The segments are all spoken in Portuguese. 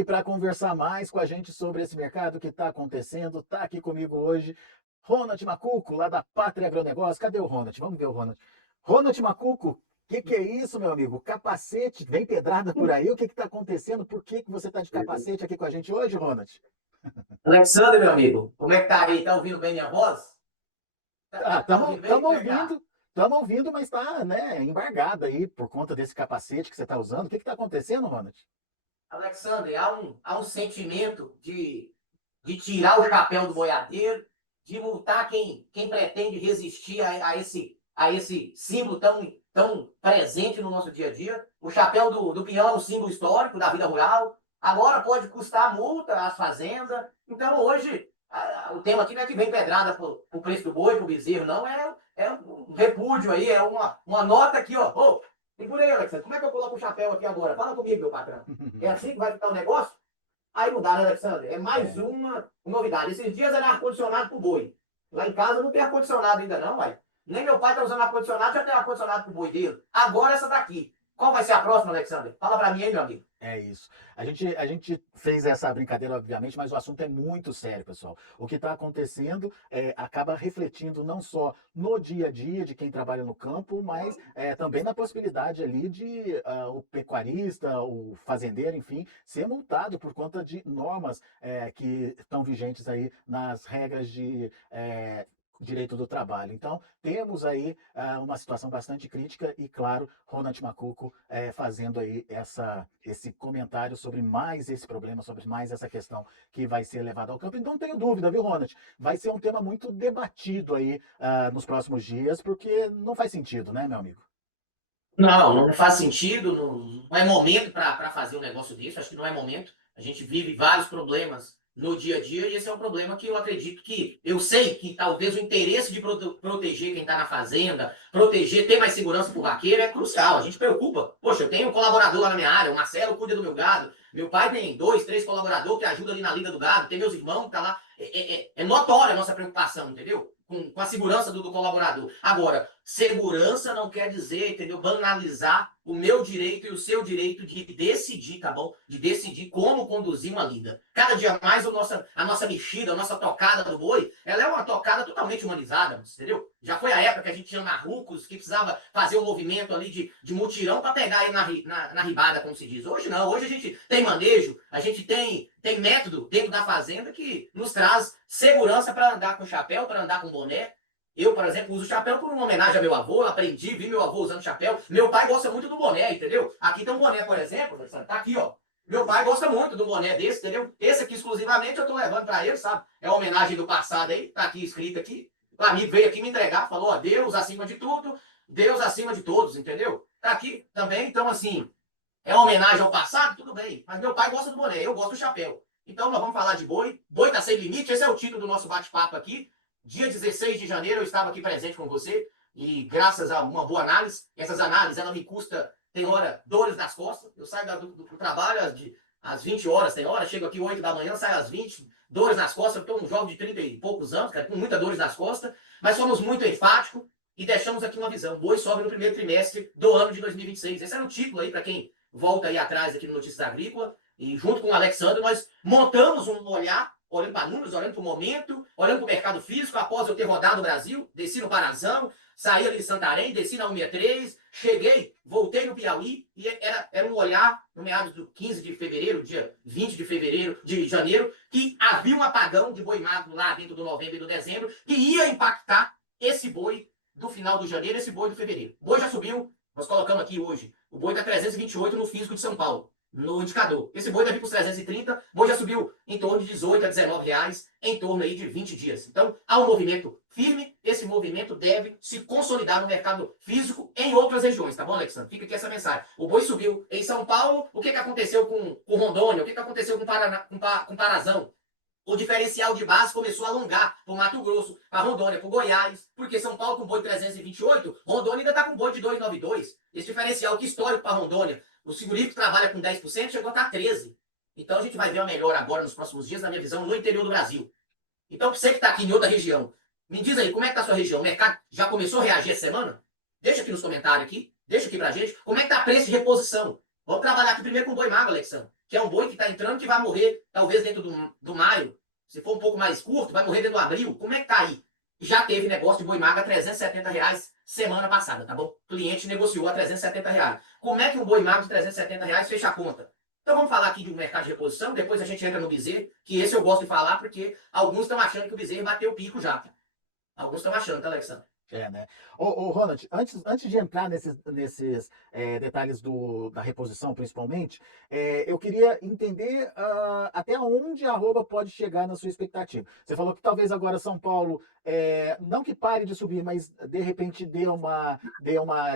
E para conversar mais com a gente sobre esse mercado que está acontecendo, está aqui comigo hoje Ronald Macuco, lá da Pátria Agronegócio. Cadê o Ronald? Vamos ver o Ronald. Ronald Macuco, o que é isso, meu amigo? Capacete, vem pedrada por aí? O que está acontecendo? Por que você está de capacete aqui com a gente hoje, Ronald? Alexandre, meu amigo, como é que tá aí? Tá ouvindo bem minha voz? Tá ouvindo bem? Estamos Como é que tá? ouvindo, estamos ouvindo, mas está, né, embargado aí por conta desse capacete que você está usando. O que está acontecendo, Ronald? Alexandre, há um sentimento de tirar o chapéu do boiadeiro, de multar quem pretende resistir a esse símbolo tão presente no nosso dia a dia. O chapéu do peão é um símbolo histórico da vida rural. Agora pode custar multa às fazendas. Então, hoje, o tema aqui não é que vem pedrada pro preço do boi, pro bezerro, não. É um repúdio aí, é uma nota aqui, ó. Ô, segura aí, Alexandre. Como é que eu coloco o chapéu aqui agora? Fala comigo, meu patrão. É assim que vai ficar o negócio? Aí não dá, né, Alexandre? É mais É. uma novidade. Esses dias era ar-condicionado pro boi. Lá em casa não tem ar-condicionado ainda não, vai. Nem meu pai tá usando ar-condicionado, já tem ar-condicionado pro boi dele. Agora essa daqui. Qual vai ser a próxima, Alexandre? Fala pra mim aí, meu amigo. É isso. A gente fez essa brincadeira, obviamente, mas o assunto é muito sério, pessoal. O que está acontecendo acaba refletindo não só no dia a dia de quem trabalha no campo, mas também na possibilidade ali de o pecuarista, o fazendeiro, enfim, ser multado por conta de normas que estão vigentes aí nas regras de direito do trabalho. Então, temos aí uma situação bastante crítica e, claro, Ronald Macuco fazendo aí esse comentário sobre mais esse problema, sobre mais essa questão que vai ser levada ao campo. Então, não tenho dúvida, viu, Ronald? Vai ser um tema muito debatido aí nos próximos dias, porque não faz sentido, né, meu amigo? Não faz sentido, não é momento para fazer um negócio desse, acho que não é momento. A gente vive vários problemas no dia a dia e esse é um problema que eu acredito que, eu sei que talvez o interesse de proteger quem está na fazenda, proteger, ter mais segurança para o vaqueiro é crucial, a gente preocupa. Poxa, eu tenho um colaborador lá na minha área, o Marcelo cuida do meu gado, meu pai tem 2, 3 colaboradores que ajudam ali na lida do gado, tem meus irmãos que estão lá. É notória a nossa preocupação, entendeu? Com a segurança do colaborador. Agora, segurança não quer dizer, entendeu? Banalizar o meu direito e o seu direito de decidir, tá bom? De decidir como conduzir uma lida. Cada dia mais a nossa mexida, a nossa tocada do boi, ela é uma tocada totalmente humanizada, entendeu? Já foi a época que a gente tinha marrucos, que precisava fazer um movimento ali de mutirão para pegar ele na ribada, como se diz. Hoje não, hoje a gente tem manejo, a gente tem método dentro da fazenda que nos traz segurança para andar com chapéu, para andar com boné. Eu, por exemplo, uso chapéu por uma homenagem a meu avô, aprendi, vi meu avô usando chapéu. Meu pai gosta muito do boné, entendeu? Aqui tem um boné, por exemplo, tá aqui, ó. Meu pai gosta muito do boné desse, entendeu? Esse aqui exclusivamente eu tô levando para ele, sabe? É uma homenagem do passado aí, tá aqui escrito aqui. O amigo veio aqui me entregar, falou, ó, Deus acima de tudo, Deus acima de todos, entendeu? Tá aqui também, então assim, é uma homenagem ao passado, tudo bem. Mas meu pai gosta do boné, eu gosto do chapéu. Então nós vamos falar de boi. Boi tá sem limite, esse é o título do nosso bate-papo aqui. Dia 16 de janeiro eu estava aqui presente com você e graças a uma boa análise, essas análises ela me custa, tem hora, dores nas costas. Eu saio do trabalho às 20 horas, tem hora, chego aqui 8 da manhã, saio às 20, dores nas costas. Eu estou um jovem de 30 e poucos anos, cara, com muita dores nas costas, mas somos muito enfáticos e deixamos aqui uma visão. Boi sobe no primeiro trimestre do ano de 2026. Esse era o título aí para quem volta aí atrás aqui no Notícias Agrícola, e junto com o Alexandre, nós montamos um olhar, olhando para números, olhando para o momento, olhando para o mercado físico, após eu ter rodado o Brasil, desci no Parazão, saí ali de Santarém, desci na 163, cheguei, voltei no Piauí, e era um olhar, no meados do 15 de fevereiro, dia 20 de janeiro, que havia um apagão de boi magro lá dentro do novembro e do dezembro, que ia impactar esse boi do final do janeiro, esse boi do fevereiro. O boi já subiu, nós colocamos aqui hoje, o boi está 328 no físico de São Paulo, no indicador. Esse boi deve ir para os 330, o boi já subiu em torno de 18 a 19 reais, em torno aí de 20 dias. Então, há um movimento firme, esse movimento deve se consolidar no mercado físico em outras regiões, tá bom, Alexandre? Fica aqui essa mensagem. O boi subiu em São Paulo, o que aconteceu com Rondônia, o que aconteceu com Parazão? O diferencial de base começou a alongar para o Mato Grosso, para Rondônia, para o Goiás, porque São Paulo com boi de 328, Rondônia ainda está com boi de 292. Esse diferencial que histórico para Rondônia, o frigorífico trabalha com 10%, chegou a estar 13%. Então a gente vai ver uma melhora agora nos próximos dias, na minha visão, no interior do Brasil. Então você que está aqui em outra região, me diz aí, como é que está a sua região? O mercado já começou a reagir essa semana? Deixa aqui nos comentários aqui, deixa aqui pra gente. Como é que está a preço de reposição? Vamos trabalhar aqui primeiro com boi magro, Alexandre. que é um boi que está entrando que vai morrer, talvez dentro do maio, se for um pouco mais curto, vai morrer dentro do abril. Como é que tá aí? Já teve negócio de boi magro a R$ 370 semana passada, tá bom? O cliente negociou a R$ 370. Como é que um boi magro de R$ 370 fecha a conta? Então vamos falar aqui de um mercado de reposição, depois a gente entra no bezerro, que esse eu gosto de falar porque alguns estão achando que o bezerro bateu o pico já. Alguns estão achando, tá, Alexandre? Né? Ronald, antes de entrar nesses detalhes da reposição, principalmente, eu queria entender até onde a arroba pode chegar na sua expectativa. Você falou que talvez agora São Paulo, não que pare de subir, mas de repente dê uma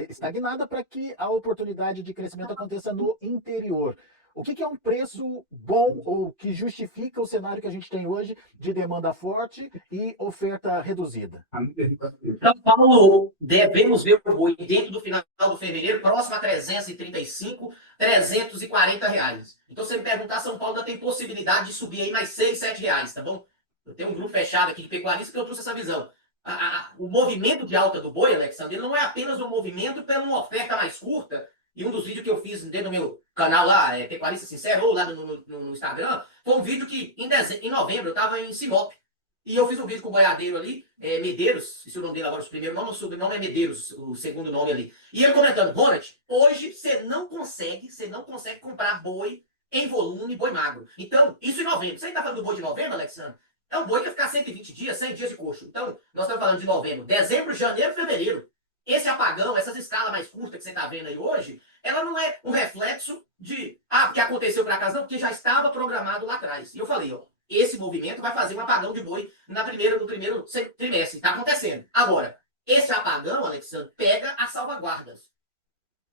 estagnada para que a oportunidade de crescimento aconteça no interior. O que é um preço bom ou que justifica o cenário que a gente tem hoje de demanda forte e oferta reduzida? São Paulo, devemos ver o boi dentro do final do fevereiro, próximo a 335, R$ 340. Então, se você me perguntar, São Paulo ainda tem possibilidade de subir aí mais R$ 6, R$ 7, tá bom? Eu tenho um grupo fechado aqui de pecuaristas que eu trouxe essa visão. O movimento de alta do boi, Alexandre, não é apenas um movimento pela uma oferta mais curta. E um dos vídeos que eu fiz dentro do meu canal lá, Pecuarista Sincero, ou lá no Instagram, foi um vídeo que em novembro eu estava em Sinop. E eu fiz um vídeo com o boiadeiro ali, Medeiros, se o nome dele agora, o primeiro nome, o sobrenome é Medeiros, o segundo nome ali. E ele comentando, Ronald, hoje você não consegue comprar boi em volume, boi magro. Então, isso em novembro. Você ainda está falando do boi de novembro, Alexandre? É um boi que vai ficar 120 dias, 100 dias de coxo. Então, nós estamos falando de novembro, dezembro, janeiro, fevereiro. Esse apagão, essas escalas mais curtas que você está vendo aí hoje, ela não é um reflexo de, porque aconteceu por acaso, não, porque já estava programado lá atrás. E eu falei, ó, esse movimento vai fazer um apagão de boi no primeiro trimestre. Está acontecendo. Agora, esse apagão, Alexandre, pega as salvaguardas.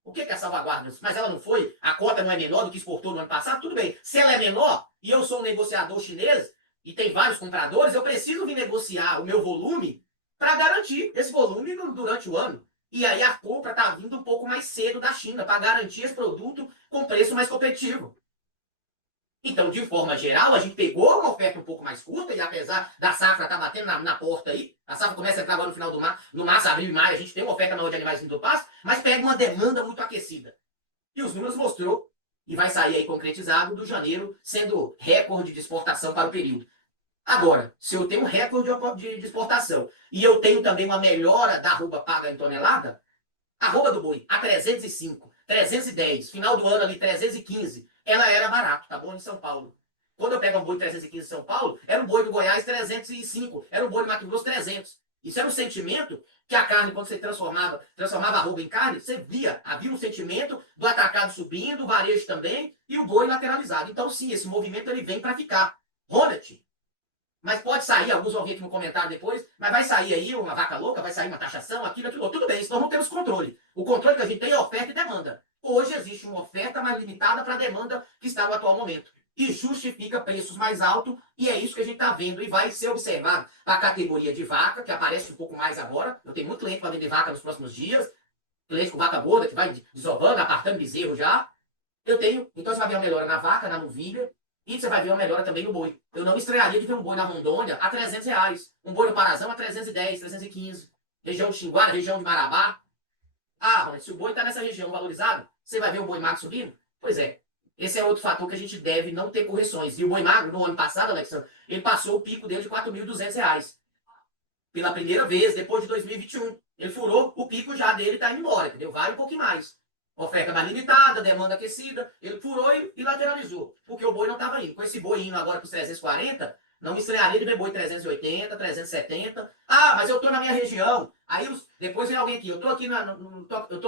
O que é as salvaguardas? Mas ela não foi, a cota não é menor do que exportou no ano passado? Tudo bem. Se ela é menor, e eu sou um negociador chinês, e tem vários compradores, eu preciso vir negociar o meu volume para garantir esse volume durante o ano. E aí a compra está vindo um pouco mais cedo da China, para garantir esse produto com preço mais competitivo. Então, de forma geral, a gente pegou uma oferta um pouco mais curta, e apesar da safra estar batendo na porta aí, a safra começa a entrar agora no final do mar, no março, abril e maio, a gente tem uma oferta maior de animais vindo do pasto, mas pega uma demanda muito aquecida. E os números mostrou, e vai sair aí concretizado, do janeiro sendo recorde de exportação para o período. Agora, se eu tenho um recorde de exportação e eu tenho também uma melhora da arroba paga em tonelada, a arroba do boi a 305, 310, final do ano ali 315, ela era barato, tá bom? Em São Paulo. Quando eu pego um boi 315 em São Paulo, era um boi do Goiás 305, era um boi do Mato Grosso 300. Isso era um sentimento que a carne, quando você transformava a arroba em carne, você havia um sentimento do atacado subindo, o varejo também, e o boi lateralizado. Então, sim, esse movimento ele vem para ficar. Ronald, mas pode sair, alguns vão vir aqui no comentário depois, mas vai sair aí uma vaca louca, vai sair uma taxação, aquilo, aquilo. Tudo bem, isso nós não temos controle. O controle que a gente tem é oferta e demanda. Hoje existe uma oferta mais limitada para a demanda que está no atual momento. E justifica preços mais altos, e é isso que a gente está vendo. E vai ser observado para a categoria de vaca, que aparece um pouco mais agora. Eu tenho muito cliente para vender vaca nos próximos dias. Cliente com vaca gorda, que vai desovando, apartando bezerro já. Eu tenho. Então você vai ver uma melhora na vaca, na novilha. E você vai ver uma melhora também no boi. Eu não me estranharia de ver um boi na Rondônia a R$ 300. Um boi no Parazão a 310, 315. Região de Xinguara, região de Marabá. Mas se o boi está nessa região valorizado, você vai ver o boi magro subindo? Pois é. Esse é outro fator que a gente deve não ter correções. E o boi magro, no ano passado, Alexandre, ele passou o pico dele de R$ 4.200. Pela primeira vez, depois de 2021. Ele furou o pico já dele e está indo embora, entendeu? Vale um pouquinho mais. Oferta mais limitada, demanda aquecida, ele furou e lateralizou, porque o boi não estava indo. Com esse boi indo agora para os 340, não me estranharia de ver boi 380, 370. Mas eu estou na minha região. Aí depois vem alguém aqui, eu estou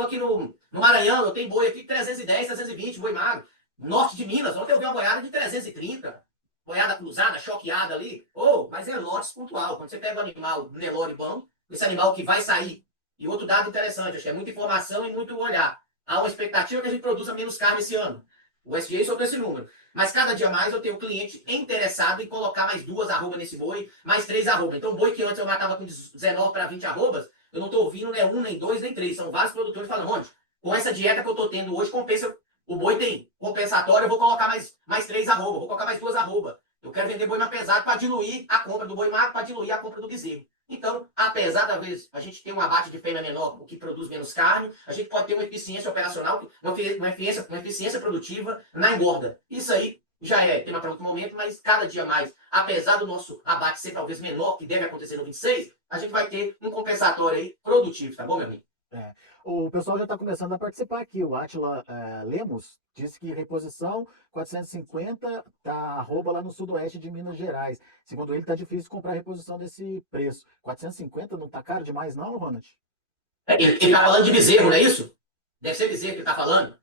aqui no Maranhão, eu tenho boi aqui 310, 320, boi magro. Norte de Minas, ontem eu vi uma boiada de 330, boiada cruzada, choqueada ali. Mas é lotes pontual. Quando você pega o animal no Nelore bom, esse animal que vai sair. E outro dado interessante, acho que é muita informação e muito olhar. Há uma expectativa que a gente produza menos carne esse ano. O SDA soltou esse número. Mas cada dia mais eu tenho cliente interessado em colocar mais 2 arrobas nesse boi, mais 3 arrobas. Então, boi que antes eu matava com 19 para 20 arrobas, eu não estou ouvindo nem 1, nem 2, nem 3. São vários produtores falando, onde? Com essa dieta que eu estou tendo hoje, compensa. O boi tem compensatório, eu vou colocar mais 3 arrobas, vou colocar mais 2 arrobas. Eu quero vender boi mais pesado para diluir a compra do boi magro, para diluir a compra do bezerro. Então, apesar da vez a gente ter um abate de fêmea menor, o que produz menos carne, a gente pode ter uma eficiência operacional, uma eficiência produtiva na engorda. Isso aí já é tema para outro momento, mas cada dia mais, apesar do nosso abate ser talvez menor, que deve acontecer no 26, a gente vai ter um compensatório aí produtivo, tá bom, meu amigo? É. O pessoal já está começando a participar aqui. O Átila Lemos disse que reposição 450 tá arroba lá no sudoeste de Minas Gerais. Segundo ele, está difícil comprar reposição desse preço. 450 não tá caro demais, não, Ronald? Ele está falando de bezerro, não é isso? Deve ser bezerro que ele está falando.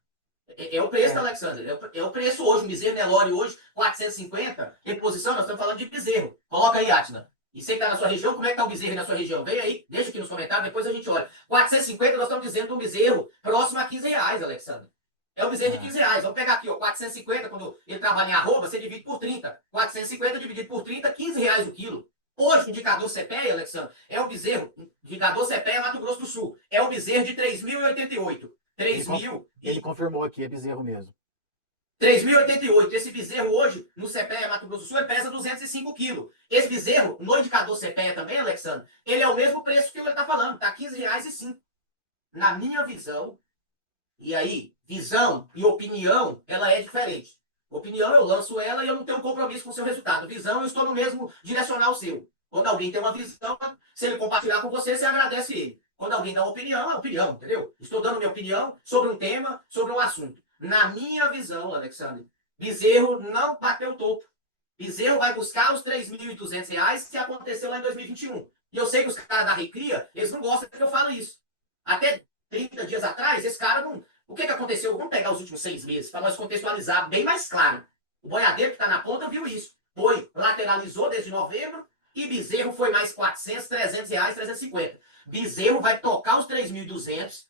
É o preço, É, Alexander. É o preço hoje. O bezerro Nelore hoje, 450. Reposição, nós estamos falando de bezerro. Coloca aí, Atila. E você que está na sua região, como é que está o bezerro na sua região? Vem aí, deixa aqui nos comentários, depois a gente olha. 450, nós estamos dizendo de um bezerro próximo a 15 reais, Alexander. É um bezerro de ah, 15 reais. Vamos pegar aqui, ó, 450, quando ele trabalha em arroba, você divide por 30. 450 dividido por 30, 15 reais o quilo. Hoje, o indicador CPEA, Alexandre, é um bezerro, indicador CPEA Mato Grosso do Sul, é um bezerro de 3.088. ele, 3 mil ele e confirmou aqui, é bezerro mesmo. 3.088. Esse bezerro hoje, no CPEA Mato Grosso do Sul, ele pesa 205 quilos. Esse bezerro, no indicador CPEA também, Alexandre, ele é o mesmo preço que ele está falando, tá R$ 15,05. Na minha visão, e aí, visão e opinião, ela é diferente. Opinião, eu lanço ela e eu não tenho compromisso com o seu resultado. Visão, eu estou no mesmo direcional seu. Quando alguém tem uma visão, se ele compartilhar com você, você agradece ele. Quando alguém dá uma opinião, é opinião, entendeu? Estou dando minha opinião sobre um tema, sobre um assunto. Na minha visão, Alexandre, Bezerro não bateu o topo. Bezerro vai buscar os R$ 3.200 se aconteceu lá em 2021. E eu sei que os caras da Recria, eles não gostam que eu falo isso. Até 30 dias atrás, esse cara não. O que aconteceu? Vamos pegar os últimos 6 meses para nós contextualizar bem mais claro. O boiadeiro que está na ponta viu isso. Boi lateralizou desde novembro e Bezerro foi mais 400, R$ 300, 350. Bezerro vai tocar os 3.200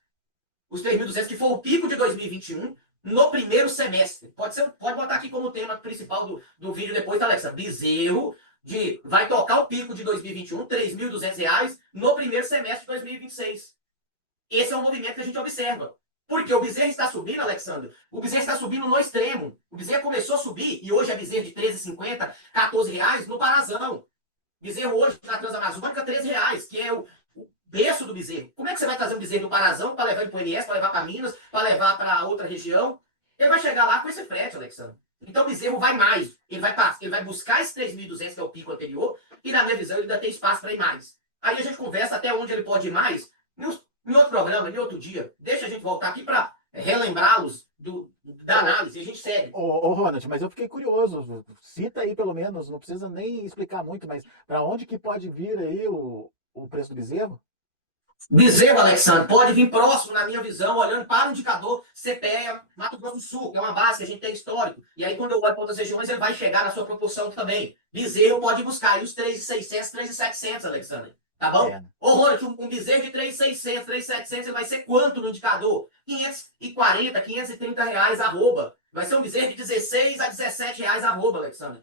que foi o pico de 2021 no primeiro semestre. Pode botar aqui como tema principal do vídeo depois, tá, Alexa? Bezerro vai tocar o pico de 2021, R$ 3.200 no primeiro semestre de 2026. Esse é um movimento que a gente observa. Porque o bezerro está subindo, Alexandre. O bezerro está subindo no extremo. O bezerro começou a subir e hoje é bezerro de R$ 13,50, R$ 14 no Parazão. Bezerro hoje na Transamazônica, R$ 13, que é o berço do bezerro. Como é que você vai trazer um bezerro do Parazão para levar ele para o MS, para levar para Minas, para levar para outra região? Ele vai chegar lá com esse frete, Alexandre. Então o bezerro vai mais. Ele vai buscar esse 3.200, que é o pico anterior, e na minha visão ele ainda tem espaço para ir mais. Aí a gente conversa até onde ele pode ir mais em outro programa, em outro dia. Deixa a gente voltar aqui para relembrá-los da análise. E a gente segue. Ô, Ronald, mas eu fiquei curioso. Cita aí pelo menos, não precisa nem explicar muito, mas para onde que pode vir aí o preço do bezerro? Bezerro, Alexandre, pode vir próximo, na minha visão, olhando para o indicador CPEA Mato Grosso do Sul, que é uma base que a gente tem histórico. E aí, quando eu olho para outras regiões, ele vai chegar na sua proporção também. Bezerro pode buscar aí os 3.600, 3.700, Alexandre. Tá bom? É, né? Ô, Ronald, um bezerro de 3.600, 3.700, ele vai ser quanto no indicador? 540, R$ 530 arroba. Vai ser um bezerro de 16 a 17 reais arroba, Alexandre.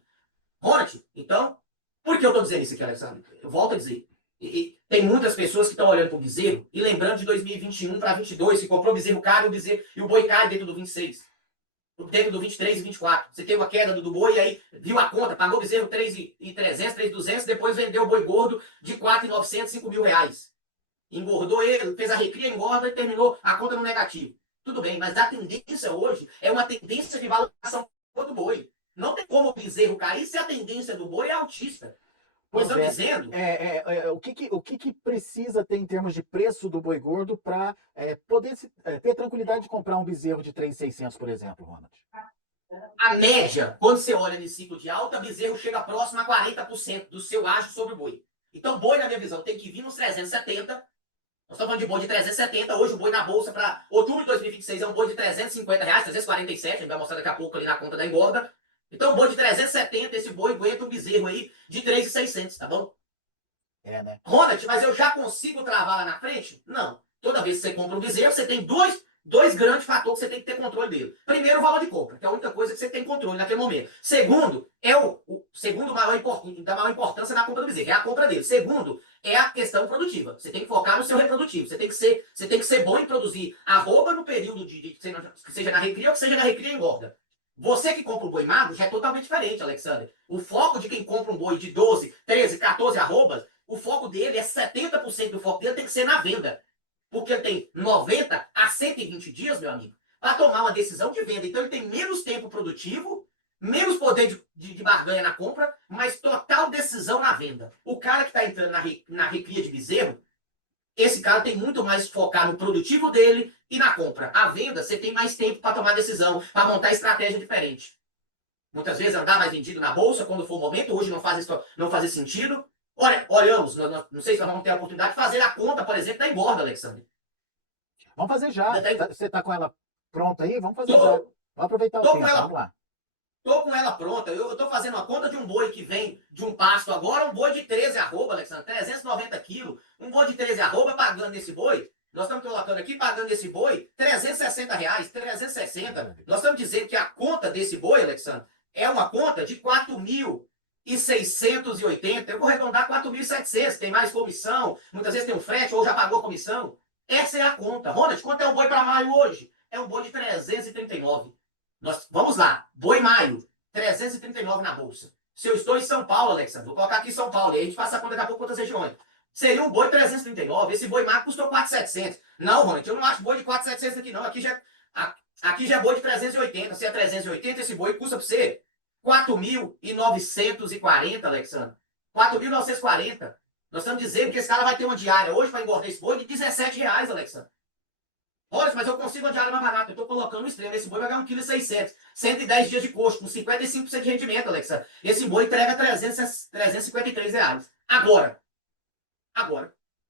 Ronald, então, por que eu estou dizendo isso aqui, Alexandre? Eu volto a dizer. E tem muitas pessoas que estão olhando para o bezerro e lembrando de 2021 para 2022, que comprou o bezerro caro e o boi cai dentro do 26, dentro do 23 e 24. Você teve uma queda do boi e aí viu a conta, pagou o bezerro 3.300, 3.200, depois vendeu o boi gordo de 4.900, 5.000 reais. Engordou ele, fez a recria, engorda e terminou a conta no negativo. Tudo bem, mas a tendência hoje é uma tendência de valorização do boi. Não tem como o bezerro cair se a tendência do boi é altista. Nós Pois estamos é. dizendo. O que precisa ter em termos de preço do boi gordo para poder ter tranquilidade de comprar um bezerro de 3.600, por exemplo, Ronald? A média, quando você olha nesse ciclo de alta, bezerro chega próximo a 40% do seu ágio sobre o boi. Então, boi, na minha visão, tem que vir nos 370. Nós estamos falando de boi de 370. Hoje, o boi na bolsa para outubro de 2026 é um boi de R$ 350, 347. A gente vai mostrar daqui a pouco ali na conta da engorda. Então, boi de 370, esse boi aguenta um bezerro aí de 3.600, tá bom? É, né? Ronald, mas eu já consigo travar lá na frente? Não. Toda vez que você compra um bezerro, você tem dois grandes fatores que você tem que ter controle dele. Primeiro, o valor de compra, que é a única coisa que você tem controle naquele momento. Segundo, é o segundo da maior importância na compra do bezerro, é a compra dele. Segundo, é a questão produtiva. Você tem que focar no seu reprodutivo. Você tem que ser bom em produzir arroba no período que seja na recria ou que seja na recria engorda. Você que compra um boi magro já é totalmente diferente, Alexandre. O foco de quem compra um boi de 12, 13, 14 arrobas o foco dele é 70% do foco dele tem que ser na venda. Porque ele tem 90 a 120 dias, meu amigo, para tomar uma decisão de venda. Então ele tem menos tempo produtivo, menos poder de barganha na compra, mas total decisão na venda. O cara que está entrando na recria de bezerro, esse cara tem muito mais focar no produtivo dele e na compra. A venda, você tem mais tempo para tomar decisão, para montar estratégia diferente. Muitas vezes andar mais vendido na bolsa quando for o momento, hoje não faz sentido. Olha, olhamos, não sei se nós vamos ter a oportunidade de fazer a conta, por exemplo, da engorda, Alexandre. Vamos fazer já. Você tá com ela pronta aí? Vamos fazer já. Vamos aproveitar o tô tempo, com ela, vamos lá. Tô com ela pronta. Eu tô fazendo uma conta de um boi que vem de um pasto agora, um boi de 13 arroba, Alexandre, 390 quilos. Um boi de 13 arroba pagando esse boi. Nós estamos colocando aqui, pagando esse boi, R$ 360, 360. Nós estamos dizendo que a conta desse boi, Alexandre, é uma conta de 4.680. Eu vou arredondar 4.700. Tem mais comissão, muitas vezes tem um frete ou já pagou comissão. Essa é a conta. Ronald, quanto é um boi para maio hoje? É um boi de 339. Vamos lá, boi maio, 339 na bolsa. Se eu estou em São Paulo, Alexandre, vou colocar aqui São Paulo, e aí a gente passa a conta daqui a pouco quantas regiões. Seria um boi 339, esse boi maio custou 4.700. Não, Ronald, eu não acho boi de 4.700 aqui não, aqui já é boi de 380. Se é 380, esse boi custa para você 4.940, Alexandre. 4.940. Nós estamos dizendo que esse cara vai ter uma diária hoje para engordar esse boi de R$ 17, Alexandre. Olha, mas eu consigo uma diária mais barata. Eu estou colocando no extremo. Esse boi vai ganhar 1,6 kg. 110 dias de coxo, com 55% de rendimento, Alexandre. Esse boi entrega R$ 353. Agora,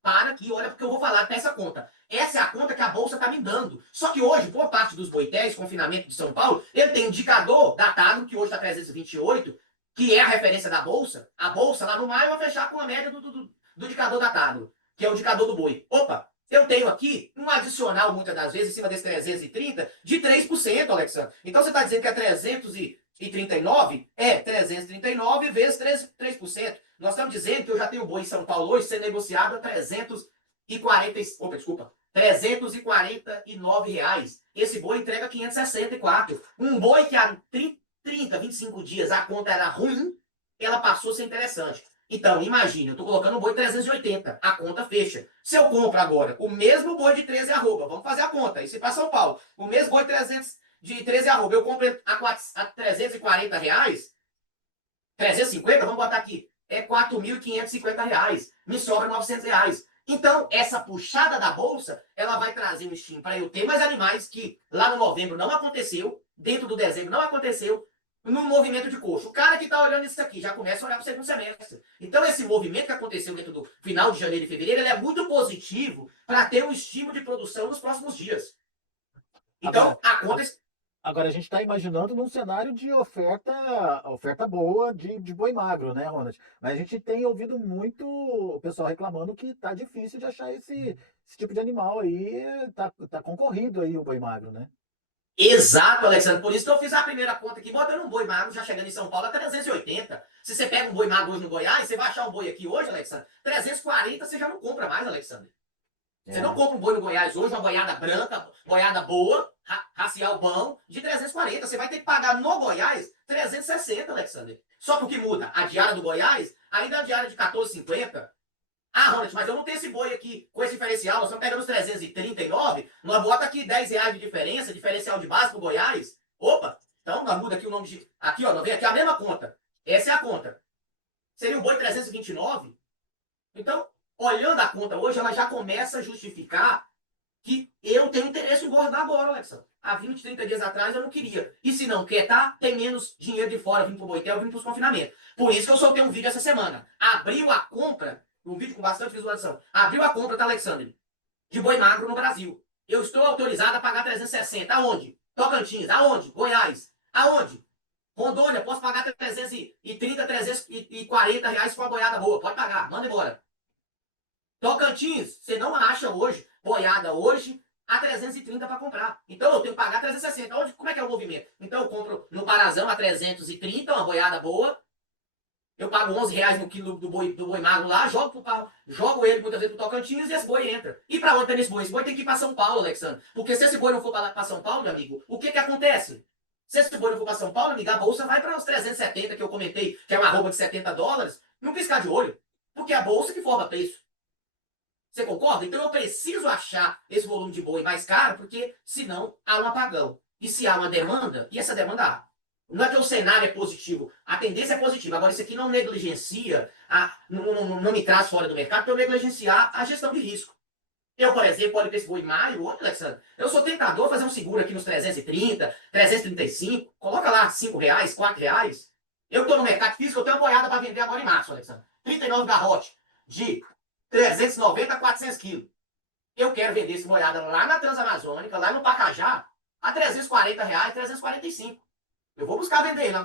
para aqui, olha, porque eu vou falar dessa conta. Essa é a conta que a Bolsa está me dando. Só que hoje, por parte dos boitéis, confinamento de São Paulo, ele tem indicador datado, que hoje está 328, que é a referência da Bolsa. A Bolsa, lá no maio, vai fechar com a média do indicador datado, que é o indicador do boi. Opa! Eu tenho aqui um adicional, muitas das vezes, em cima desse 330, de 3%, Alexandre. Então, você está dizendo que é 339? É, 339 vezes 3%. Nós estamos dizendo que eu já tenho boi em São Paulo hoje sendo negociado a 349 reais. Esse boi entrega 564. Um boi que há 30, 25 dias a conta era ruim, ela passou a ser interessante. Então, imagine, eu estou colocando um boi 380, a conta fecha. Se eu compro agora o mesmo boi de 13 arroba, vamos fazer a conta, isso para São Paulo, o mesmo boi de 13 arroba, eu compro a 340 reais, 350, vamos botar aqui, é 4.550 reais, me sobra 900 reais. Então, essa puxada da bolsa, ela vai trazer um estímulo para eu ter mais animais que lá no novembro não aconteceu, dentro do dezembro não aconteceu, no movimento de coxo. O cara que está olhando isso aqui já começa a olhar para o segundo semestre. Então, esse movimento que aconteceu dentro do final de janeiro e fevereiro, ele é muito positivo para ter um estímulo de produção nos próximos dias. Então, Agora a gente está imaginando num cenário de oferta boa de boi magro, né, Ronald? Mas a gente tem ouvido muito o pessoal reclamando que tá difícil de achar esse tipo de animal aí, tá concorrido aí o boi magro, né? Exato, Alexandre. Por isso que eu fiz a primeira conta aqui, botando um boi magro já chegando em São Paulo a 380. Se você pega um boi magro hoje no Goiás, você vai achar um boi aqui hoje, Alexandre, 340 você já não compra mais, Alexandre. Você não compra um boi no Goiás hoje, uma boiada branca, boiada boa, racial bom, de 340. Você vai ter que pagar no Goiás 360, Alexandre. Só porque muda. A diária do Goiás ainda é a diária de 14,50. Ah, Ronald, mas eu não tenho esse boi aqui com esse diferencial. Nós estamos pegando os 339, nós bota aqui 10 reais de diferença, diferencial de base pro Goiás. Opa, então nós muda aqui o nome de... Aqui, ó, nós vem aqui a mesma conta. Essa é a conta. Seria um boi 329. Então, olhando a conta hoje, ela já começa a justificar que eu tenho interesse em engordar agora, Alexandre. Há 20, 30 dias atrás eu não queria. E se não quer, tá? Tem menos dinheiro de fora, vim pro boitel, vim pros confinamentos. Por isso que eu soltei um vídeo essa semana. Abriu a compra, um vídeo com bastante visualização. Abriu a compra, tá, Alexandre? De boi magro no Brasil. Eu estou autorizado a pagar 360. Aonde? Tocantins. Aonde? Goiás. Aonde? Rondônia, posso pagar 330, 340 reais se for uma boiada boa. Pode pagar, manda embora. Tocantins, você não acha hoje, boiada hoje, a 330 para comprar. Então eu tenho que pagar 360. Onde, como é que é o movimento? Então eu compro no Parazão a 330, uma boiada boa. Eu pago 11 reais no quilo do boi magro lá, jogo ele muitas vezes pro Tocantins e esse boi entra. E para onde tem esse boi? Esse boi tem que ir para São Paulo, Alexandre. Porque se esse boi não for para São Paulo, meu amigo, o que acontece? Se esse boi não for para São Paulo, amigo, a bolsa vai para os 370 que eu comentei, que é uma arroba de $70. Não piscar de olho. Porque é a bolsa que forma preço. Você concorda? Então eu preciso achar esse volume de boi mais caro, porque senão há um apagão. E se há uma demanda, e essa demanda há. Não é que o cenário é positivo, a tendência é positiva. Agora, isso aqui não negligencia, não me traz fora do mercado para eu negligenciar a gestão de risco. Eu, por exemplo, olho para esse boi maio, olha, Alexandre, eu sou tentador fazer um seguro aqui nos 330, 335, coloca lá R$ 5, R$ 4. Eu estou no mercado físico, eu tenho uma boiada para vender agora em março, Alexandre. 39 garrote de 390 a 400 quilos. Eu quero vender esse boiada lá na Transamazônica, lá no Pacajá, a R$ 340, 345. Eu vou buscar vender ele.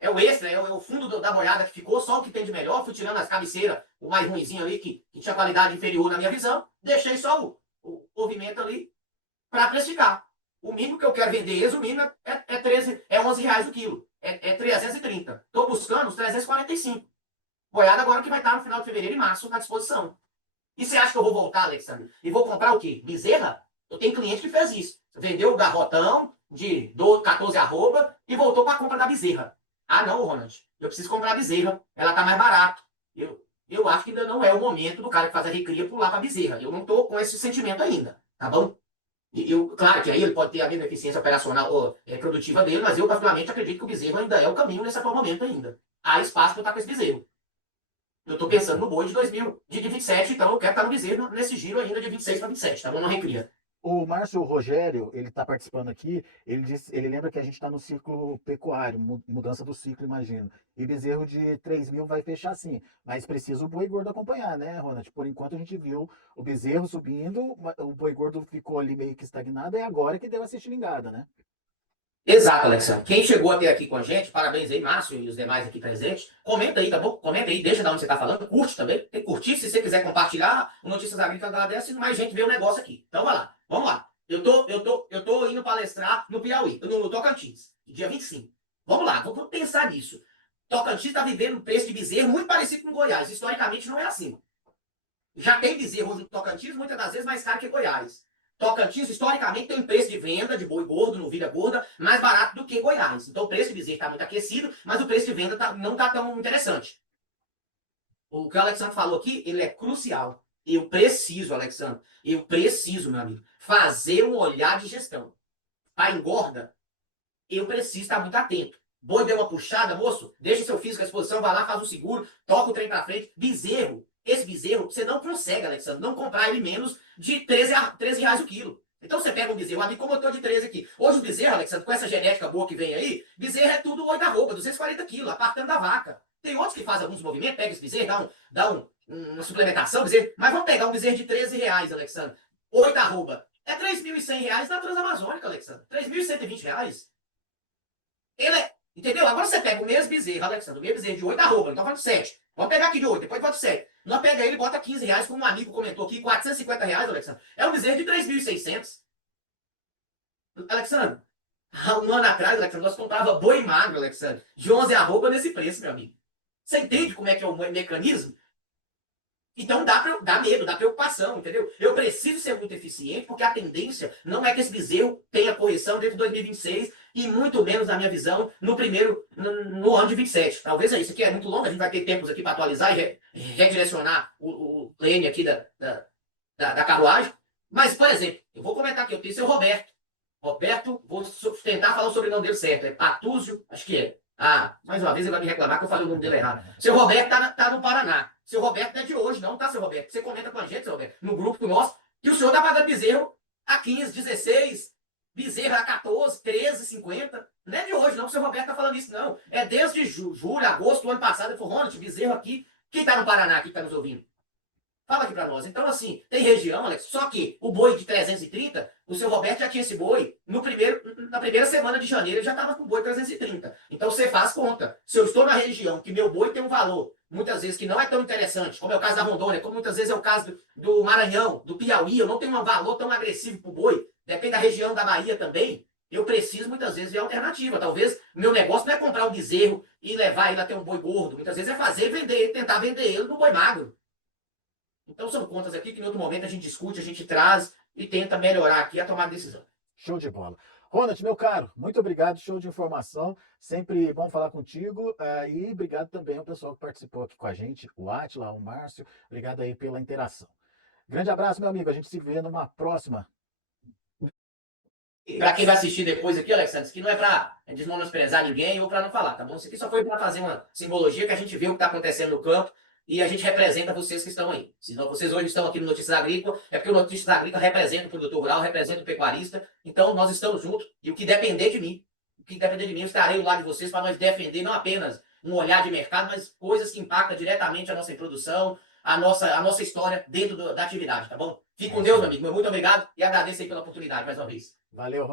É o extra, é o fundo da boiada que ficou, só o que tem de melhor. Fui tirando as cabeceiras, o mais ruimzinho ali, que tinha qualidade inferior na minha visão. Deixei só o movimento ali para precificar. O mínimo que eu quero vender eles, o mínimo é R$ 11 o quilo. É 330. Estou buscando os 345. Boiada agora que vai estar no final de fevereiro e março à disposição. E você acha que eu vou voltar, Alexandre? E vou comprar o quê? Bezerra? Eu tenho cliente que fez isso. Vendeu o garrotão de 14 arroba e voltou para a compra da bezerra. Ah, não, Ronald. Eu preciso comprar a bezerra. Ela tá mais barato. Eu acho que ainda não é o momento do cara que faz a recria pular para a bezerra. Eu não tô com esse sentimento ainda. Tá bom? Claro que aí ele pode ter a mesma eficiência operacional ou produtiva dele, mas eu, particularmente, acredito que o bezerro ainda é o caminho nesse atual momento ainda. Há espaço para eu estar com esse bezerro. Eu estou pensando no boi de 2027, então eu quero estar no bezerro nesse giro ainda de 26 para 27, tá bom? Não recria. O Márcio Rogério, ele está participando aqui, ele lembra que a gente está no ciclo pecuário, mudança do ciclo, imagino. E bezerro de 3.000 vai fechar sim, mas precisa o boi gordo acompanhar, né, Ronald? Por enquanto a gente viu o bezerro subindo, o boi gordo ficou ali meio que estagnado, é agora que deu essa estilingada, né? Exato, Alexandre. Quem chegou até aqui com a gente, parabéns aí, Márcio e os demais aqui presentes. Comenta aí, tá bom? Comenta aí, deixa de onde você está falando, curte também. Tem que curtir, se você quiser compartilhar o Notícias Agrícolas agradece, mais gente vê o negócio aqui. Então vai lá, vamos lá. Eu tô indo palestrar no Piauí, no Tocantins, dia 25. Vamos lá, vamos pensar nisso. Tocantins está vivendo um preço de bezerro muito parecido com Goiás. Historicamente não é assim. Já tem bezerro hoje no Tocantins, muitas das vezes mais caro que Goiás. Tocantins, historicamente, tem um preço de venda de boi gordo, novilha gorda, mais barato do que Goiás. Então o preço de bezerro está muito aquecido, mas o preço de venda não está tão interessante. O que o Alexandre falou aqui, ele é crucial. Eu preciso, Alexandre, meu amigo, fazer um olhar de gestão. Para engorda, eu preciso estar muito atento. Boi deu uma puxada, moço, deixa o seu físico à disposição, vai lá, faz o seguro, toca o trem para frente. Bezerro, esse bezerro, você não consegue, Alexandre, não comprar ele menos de 13 reais o quilo. Então você pega um bezerro, ali como eu tô de 13 aqui. Hoje o bezerro, Alexandre, com essa genética boa que vem aí, bezerro é tudo 8 arroba, 240 quilos, apartando da vaca. Tem outros que fazem alguns movimentos, pega esse bezerro, uma suplementação, bezerro. Mas vamos pegar um bezerro de 13 reais, Alexandre, 8 arroba. É 3.100 reais na Transamazônica, Alexandre. 3.120 reais. Ele é, entendeu? Agora você pega o mesmo bezerro, Alexandre, o mesmo bezerro de 8 arroba, então falando de 7. Vamos pegar aqui de 8, depois bota 7. Nós pega ele e bota 15 reais, como um amigo comentou aqui, 450 reais, Alexandre. É um bezerro de 3.600. Alexandre, há um ano atrás, Alexandre, nós comprava boi magro, Alexandre, de 11 arroba nesse preço, meu amigo. Você entende como é que é o mecanismo? Então dá medo, dá preocupação, entendeu? Eu preciso ser muito eficiente, porque a tendência não é que esse bezerro tenha correção dentro de 2026 e muito menos, na minha visão, no ano de 27. Talvez isso aqui é muito longo, a gente vai ter tempos aqui para atualizar e redirecionar o lane aqui da carruagem. Mas, por exemplo, eu vou comentar aqui, eu tenho o seu Roberto. Roberto, vou tentar falar o sobrenome dele certo, é Patúzio, acho que é. Ah, mais uma vez ele vai me reclamar que eu falei o nome dele errado. Seu Roberto tá no Paraná. Seu Roberto não é de hoje, não, tá, seu Roberto? Você comenta com a gente, seu Roberto, no grupo nosso, que o senhor tá pagando bezerro a 15, 16, bezerro a 14, 13, 50. Não é de hoje, não, que o seu Roberto tá falando isso, não. É desde julho, agosto do ano passado. Ele falou, Ronald, bezerro aqui. Quem tá no Paraná aqui que tá nos ouvindo? Fala aqui para nós. Então, assim, tem região, Alex, só que o boi de 330, o seu Roberto já tinha esse boi na primeira semana de janeiro, ele já estava com o boi 330. Então, você faz conta. Se eu estou na região que meu boi tem um valor, muitas vezes, que não é tão interessante, como é o caso da Rondônia, como muitas vezes é o caso do Maranhão, do Piauí, eu não tenho um valor tão agressivo para o boi, depende da região da Bahia também, eu preciso, muitas vezes, ver alternativa. Talvez meu negócio não é comprar um bezerro e levar ele até um boi gordo. Muitas vezes é fazer, vender, tentar vender ele no boi magro. Então são contas aqui que em outro momento a gente discute, a gente traz e tenta melhorar aqui a tomada de decisão. Show de bola. Ronald, meu caro, muito obrigado, show de informação. Sempre bom falar contigo. E obrigado também ao pessoal que participou aqui com a gente, o Átila, o Márcio. Obrigado aí pela interação. Grande abraço, meu amigo. A gente se vê numa próxima. Para quem vai assistir depois aqui, Alexandre, isso aqui não é para desmenosprezar ninguém ou para não falar, tá bom? Isso aqui só foi para fazer uma simbologia que a gente vê o que está acontecendo no campo e a gente representa vocês que estão aí. Se não, vocês hoje estão aqui no Notícias Agrícolas, é porque o Notícias Agrícolas representa o produtor rural, representa o pecuarista. Então, nós estamos juntos e o que depender de mim, eu estarei ao lado de vocês para nós defender não apenas um olhar de mercado, mas coisas que impactam diretamente a nossa produção, a nossa história dentro da atividade, tá bom? Fique com Deus, meu amigo. Muito obrigado e agradeço aí pela oportunidade mais uma vez. Valeu,